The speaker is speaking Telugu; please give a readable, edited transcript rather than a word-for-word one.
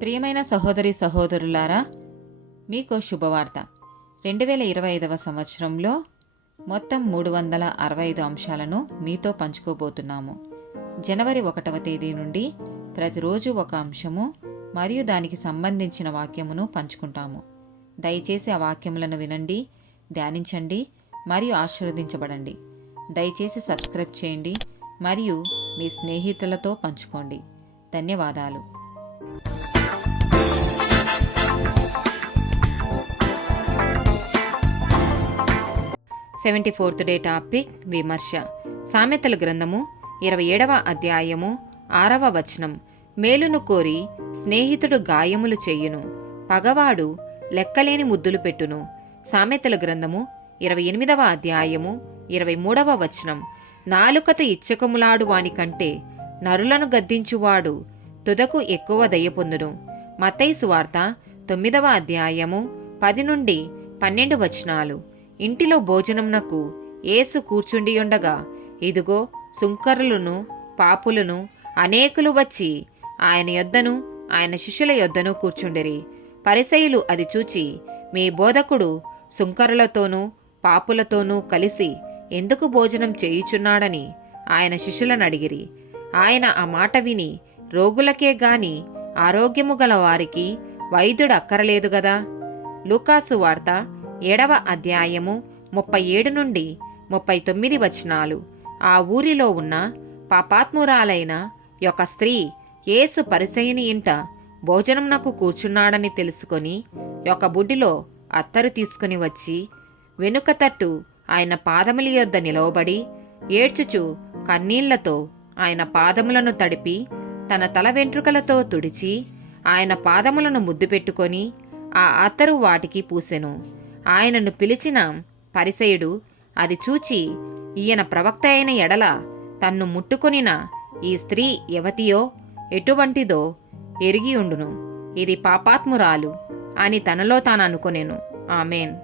ప్రియమైన సహోదరి సహోదరులారా, మీకో శుభవార్త. 2025 సంవత్సరంలో మొత్తం 365 అంశాలను మీతో పంచుకోబోతున్నాము. జనవరి 1వ తేదీ నుండి ప్రతిరోజు ఒక అంశము మరియు దానికి సంబంధించిన వాక్యమును పంచుకుంటాము. దయచేసి ఆ వాక్యములను వినండి, ధ్యానించండి మరియు ఆశీర్వదించబడండి. దయచేసి సబ్స్క్రైబ్ చేయండి మరియు మీ స్నేహితులతో పంచుకోండి. ధన్యవాదాలు. 74th డే టాపిక్ విమర్శ. సామెతల గ్రంథము 27వ అధ్యాయము 6వ వచనం. మేలును కోరి స్నేహితుడు గాయములు చెయ్యును, పగవాడు లెక్కలేని ముద్దులు పెట్టును. సామెతల గ్రంథము 28వ అధ్యాయము 23వ వచనం. నాలుకత ఇచ్చకములాడు వాని కంటే నరులను గద్దించువాడు తుదకు ఎక్కువ దయ పొందును. మత్తయి సువార్త 9వ అధ్యాయము 10 నుండి 12 వచనాలు. ఇంటిలో భోజనంనకు యేసు కూర్చుండియుండగా ఇదిగో సుంకరులను పాపులను అనేకులు వచ్చి ఆయన యొద్దను ఆయన శిష్యుల యొద్దను కూర్చుండిరి. పరిసయ్యులు అది చూచి, మీ బోధకుడు సుంకరులతోనూ పాపులతోనూ కలిసి ఎందుకు భోజనం చేయుచున్నాడని ఆయన శిష్యులను అడిగిరి. ఆయన ఆ మాట విని, రోగులకే గాని ఆరోగ్యము గల వారికి వైద్యుడు అక్కరలేదు గదా. లూకాసు వార్త 7వ అధ్యాయము 37 నుండి 39 వచనాలు. ఆ ఊరిలో ఉన్న పాపాత్మురాలైన ఒక స్త్రీ యేసు పరిసయ్యుని ఇంట భోజనంనకు కూర్చున్నాడని తెలుసుకొని ఒక బుడ్డిలో అత్తరు తీసుకుని వచ్చి వెనుక తట్టు ఆయన పాదముల యొద్ద నిలవబడి ఏడ్చుచు కన్నీళ్లతో ఆయన పాదములను తడిపి తన తల వెంట్రుకలతో తుడిచి ఆయన పాదములను ముద్దు పెట్టుకొని ఆ అత్తరు వాటికి పూసెను. ఆయనను పిలిచిన పరిసయుడు అది చూచి, ఈయన ప్రవక్త అయిన ఎడల తన్ను ముట్టుకొనిన ఈ స్త్రీ ఎవతియో ఎటువంటిదో ఎరిగియుండును, ఇది పాపాత్మురాలు అని తనలో తాను అనుకొనెను. ఆమేన్.